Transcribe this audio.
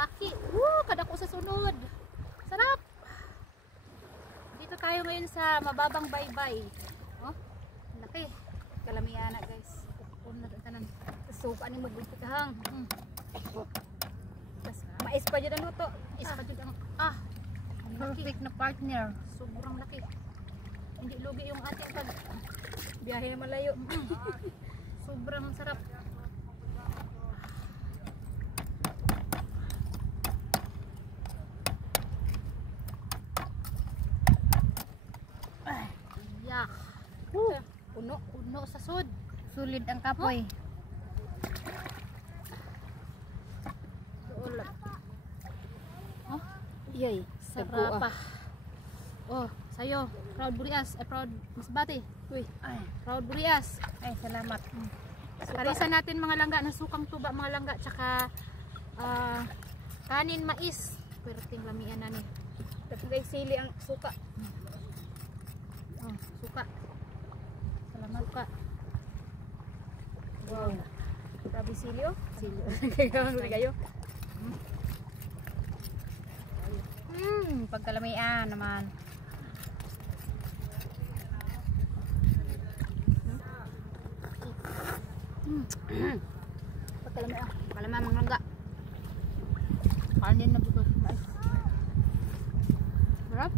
waki. Kada ko sa sunod. Sarap. Dito tayo ngayon sa mababang baybay. Oh, laki. Kalamiana guys. Puno na tanan. Suka ni magbutikahang. Mais pa dyan ang luto. Mais pa dyan ang perfect na partner. Sobrang laki. Hindi lugi yung ating pag biyahe malayo. Sobrang sarap. Yak. Puno sa sud. Sulid ang kapoy. Yay, sarap. Oh, sayo. Proud Burias. Proud Masbate. Uy, Proud Burias. Ay, salamat. Karisan natin mga langga na sukang tuba, mga langga, tsaka kanin mais. Perting lamian na ni. Tapos sili ang suka. Oh, suka. Salamat. Suka. Wow. Grabe sili oh. Sili. Kayo. Pagkalamian naman. Pagkalamian mga langga. Kanin na buto. Sarap.